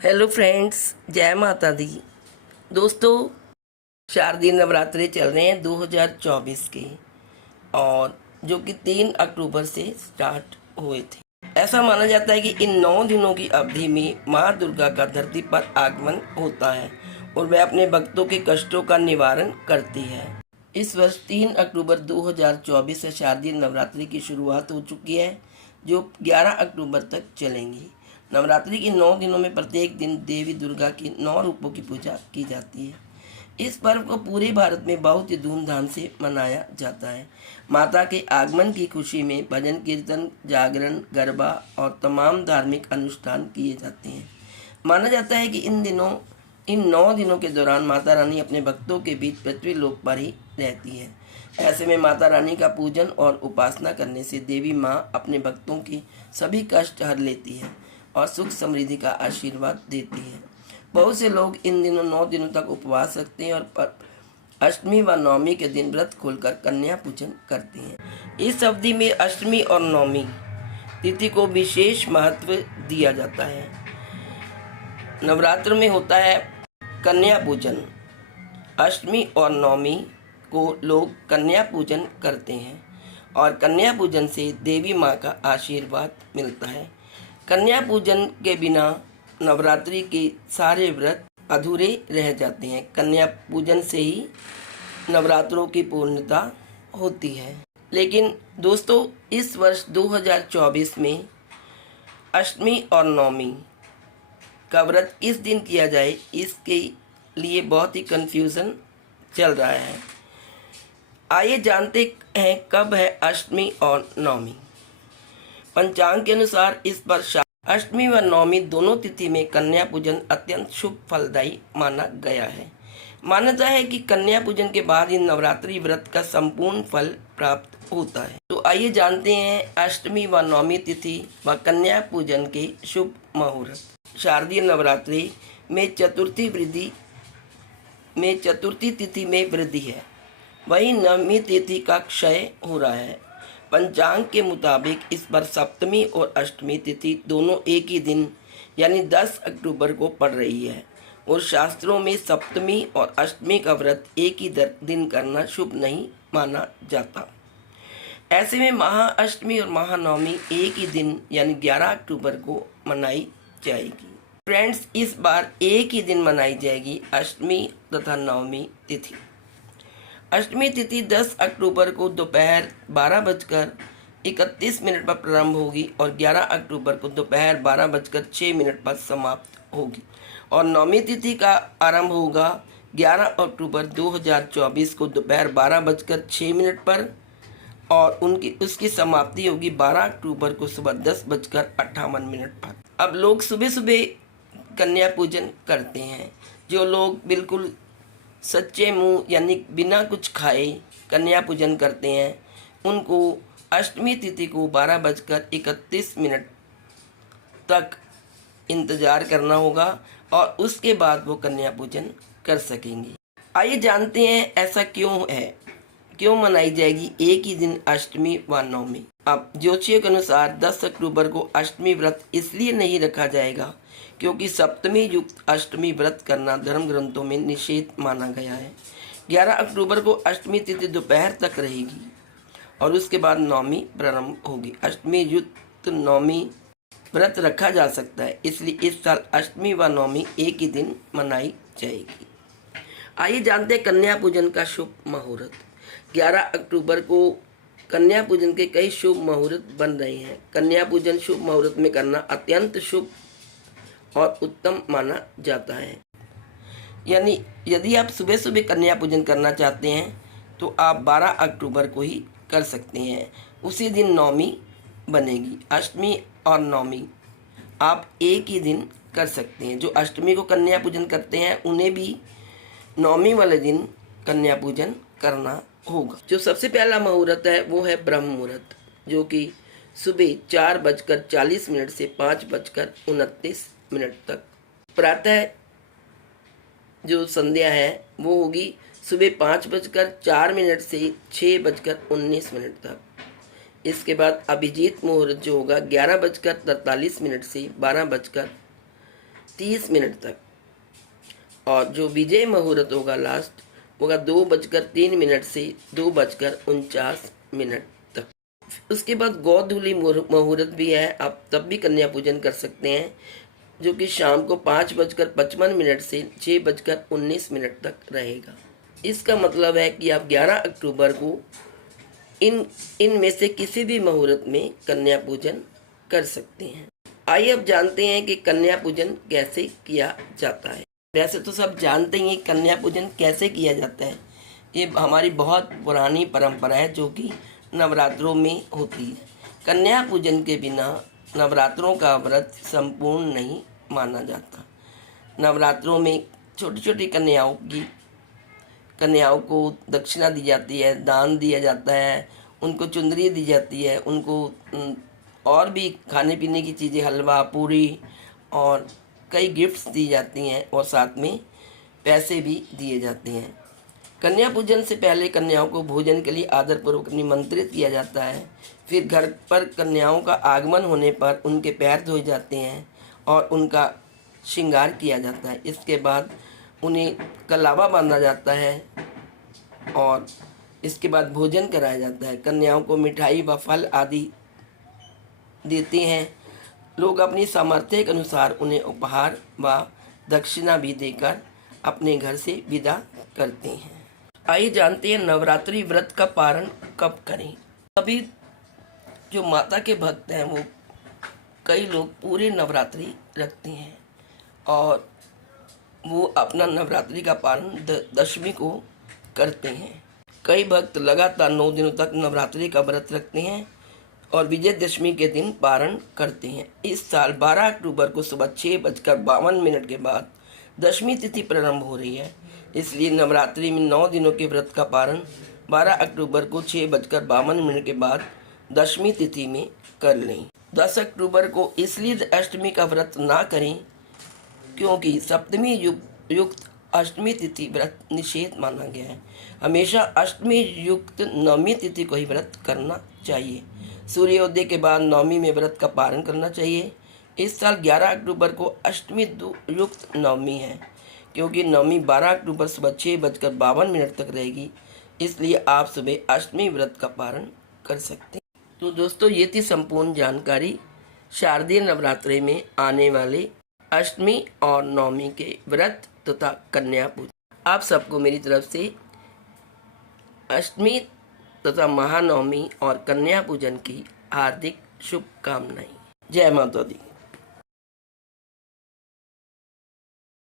Hello friends, जय माता दी। दोस्तों, शारदीय नवरात्रे चल रहे हैं 2024 के, और जो कि 3 अक्टूबर से स्टार्ट हुए थे। ऐसा माना जाता है कि इन 9 दिनों की अवधि में माँ दुर्गा का धरती पर आगमन होता है और वह अपने भक्तों के कष्टों का निवारण करती है। इस वर्ष 3 अक्टूबर 2024 से शारदीय नवरात्रि की शुरुआत हो चुकी है, जो 11 अक्टूबर तक चलेंगी। नवरात्रि के 9 दिनों में प्रत्येक दिन देवी दुर्गा की 9 रूपों की पूजा की जाती है। इस पर्व को पूरे भारत में बहुत ही धूमधाम से मनाया जाता है। माता के आगमन की खुशी में भजन कीर्तन, जागरण, गरबा और तमाम धार्मिक अनुष्ठान किए जाते हैं। माना जाता है कि इन 9 दिनों के दौरान माता रानी अपने भक्तों के बीच पृथ्वी लोक पर ही रहती है। ऐसे में माता रानी का पूजन और उपासना करने से देवी माँ अपने भक्तों के सभी कष्ट हर लेती है और सुख समृद्धि का आशीर्वाद देती है। बहुत से लोग इन दिनों 9 दिनों तक उपवास रखते हैं और अष्टमी व नवमी के दिन व्रत खोलकर कन्या पूजन करते हैं। इस अवधि में अष्टमी और नवमी तिथि को विशेष महत्व दिया जाता है। नवरात्र में होता है कन्या पूजन। अष्टमी और नवमी को लोग कन्या पूजन करते हैं और कन्या पूजन से देवी माँ का आशीर्वाद मिलता है। कन्या पूजन के बिना नवरात्रि के सारे व्रत अधूरे रह जाते हैं। कन्या पूजन से ही नवरात्रों की पूर्णता होती है। लेकिन दोस्तों, इस वर्ष 2024 में अष्टमी और नवमी का व्रत किस दिन किया जाए, इसके लिए बहुत ही कंफ्यूजन चल रहा है। आइए जानते हैं कब है अष्टमी और नवमी। पंचांग के अनुसार इस पर अष्टमी व नवमी दोनों तिथि में कन्या पूजन अत्यंत शुभ फलदायी माना गया है। मान्यता है कि कन्या पूजन के बाद ही नवरात्रि व्रत का संपूर्ण फल प्राप्त होता है। तो आइए जानते हैं अष्टमी व नवमी तिथि व कन्या पूजन के शुभ मुहूर्त। शारदीय नवरात्रि में चतुर्थी तिथि में वृद्धि है, वहीं नवमी तिथि का क्षय हो रहा है। पंचांग के मुताबिक इस पर सप्तमी और अष्टमी तिथि दोनों एक ही दिन यानी 10 अक्टूबर को पड़ रही है और शास्त्रों में सप्तमी और अष्टमी का व्रत एक ही दिन करना शुभ नहीं माना जाता। ऐसे में महाअष्टमी और महानवमी एक ही दिन यानी 11 अक्टूबर को मनाई जाएगी। फ्रेंड्स, इस बार एक ही दिन मनाई जाएगी अष्टमी तथा नवमी तिथि। अष्टमी तिथि 10 अक्टूबर को दोपहर 12:31 पर प्रारंभ होगी और 11 अक्टूबर को दोपहर 12:06 पर समाप्त होगी और नवमी तिथि का आरंभ होगा 11 अक्टूबर 2024 को दोपहर 12:06 पर और उसकी समाप्ति होगी 12 अक्टूबर को सुबह 10:58 पर। अब लोग सुबह सुबह कन्या पूजन करते हैं। जो लोग बिल्कुल सच्चे मुंह यानी बिना कुछ खाए कन्या पूजन करते हैं, उनको अष्टमी तिथि को 12:31 तक इंतज़ार करना होगा और उसके बाद वो कन्या पूजन कर सकेंगे। आइए जानते हैं ऐसा क्यों है, क्यों मनाई जाएगी एक ही दिन अष्टमी व नवमी। अब ज्योतिषियों के अनुसार 10 अक्टूबर को अष्टमी व्रत इसलिए नहीं रखा जाएगा क्योंकि सप्तमी युक्त अष्टमी व्रत करना धर्म ग्रंथों में निषेध माना गया है। 11 अक्टूबर को अष्टमी तिथि दोपहर तक रहेगी और उसके बाद नवमी प्रारंभ होगी। अष्टमी युक्त नवमी व्रत रखा जा सकता है, इसलिए इस साल अष्टमी व नवमी एक ही दिन मनाई जाएगी। आइए जानते हैं कन्या पूजन का शुभ मुहूर्त। 11 अक्टूबर को कन्या पूजन के कई शुभ मुहूर्त बन रहे हैं। कन्या पूजन शुभ मुहूर्त में करना अत्यंत शुभ और उत्तम माना जाता है। यानी यदि आप सुबह सुबह कन्या पूजन करना चाहते हैं तो आप 12 अक्टूबर को ही कर सकते हैं। उसी दिन नवमी बनेगी। अष्टमी और नवमी आप एक ही दिन कर सकते हैं। जो अष्टमी को कन्या पूजन करते हैं उन्हें भी नवमी वाले दिन कन्या पूजन करना होगा। जो सबसे पहला मुहूर्त है वो है ब्रह्म मुहूर्त, जो कि सुबह 4:40 से 5:29 तक। प्रातः जो संध्या है वो होगी सुबह 5:04 से 6:19 तक। इसके बाद अभिजीत मुहूर्त जो होगा 11:43 से 30 मिनट तक, और जो विजय मुहूर्त होगा लास्ट होगा 2:03 से 2:49 तक। उसके बाद गोधूली मुहूर्त भी है, आप तब भी कन्या पूजन कर सकते हैं, जो कि शाम को 5:55 से 6:19 तक रहेगा। इसका मतलब है कि आप 11 अक्टूबर को इनमें से किसी भी मुहूर्त में कन्या पूजन कर सकते हैं। आइए अब जानते हैं कि कन्या पूजन कैसे किया जाता है। वैसे तो सब जानते ही हैं कन्या पूजन कैसे किया जाता है। ये हमारी बहुत पुरानी परंपरा है जो कि नवरात्रों में होती है। कन्या पूजन के बिना नवरात्रों का व्रत संपूर्ण नहीं माना जाता। नवरात्रों में छोटी छोटी कन्याओं को दक्षिणा दी जाती है, दान दिया जाता है, उनको चुंदरी दी जाती है, उनको और भी खाने पीने की चीज़ें, हलवा पूरी और कई गिफ्ट्स दी जाती हैं, और साथ में पैसे भी दिए जाते हैं। कन्या पूजन से पहले कन्याओं को भोजन के लिए आदरपूर्वक निमंत्रित किया जाता है। फिर घर पर कन्याओं का आगमन होने पर उनके पैर धोए जाते हैं और उनका श्रृंगार किया जाता है। इसके बाद उन्हें कलावा बांधा जाता है और इसके बाद भोजन कराया जाता है। कन्याओं को मिठाई व फल आदि देते हैं। लोग अपनी सामर्थ्य के अनुसार उन्हें उपहार व दक्षिणा भी देकर अपने घर से विदा करते हैं। आइए जानते हैं नवरात्रि व्रत का पारण कब करें। अभी जो माता के भक्त हैं वो कई लोग पूरे नवरात्रि रखते हैं और वो अपना नवरात्रि का पारण दशमी को करते हैं। कई भक्त लगातार 9 दिनों तक नवरात्रि का व्रत रखते हैं और विजयदशमी के दिन पारण करते हैं। इस साल 12 अक्टूबर को सुबह 6:52 के बाद दशमी तिथि प्रारंभ हो रही है, इसलिए नवरात्रि में 9 दिनों के व्रत का पारण 12 अक्टूबर को 6:52 के बाद दशमी तिथि में कर लें। 10 अक्टूबर को इसलिए अष्टमी का व्रत ना करें क्योंकि सप्तमी युक्त अष्टमी तिथि व्रत निषेध माना गया है। हमेशा अष्टमी युक्त नवमी तिथि को ही व्रत करना चाहिए। सूर्योदय के बाद नवमी में व्रत का पारण करना चाहिए। इस साल 11 अक्टूबर को अष्टमी युक्त नवमी है, क्योंकि नवमी 12 अक्टूबर सुबह 6:52 तक रहेगी, इसलिए आप सुबह अष्टमी व्रत का पारण कर सकते हैं। तो दोस्तों, ये थी संपूर्ण जानकारी शारदीय नवरात्रि में आने वाले अष्टमी और नवमी के व्रत तथा कन्या पूजन। आप सबको मेरी तरफ से अष्टमी तथा महानवमी और कन्या पूजन की हार्दिक शुभकामनाएं। जय माता दी।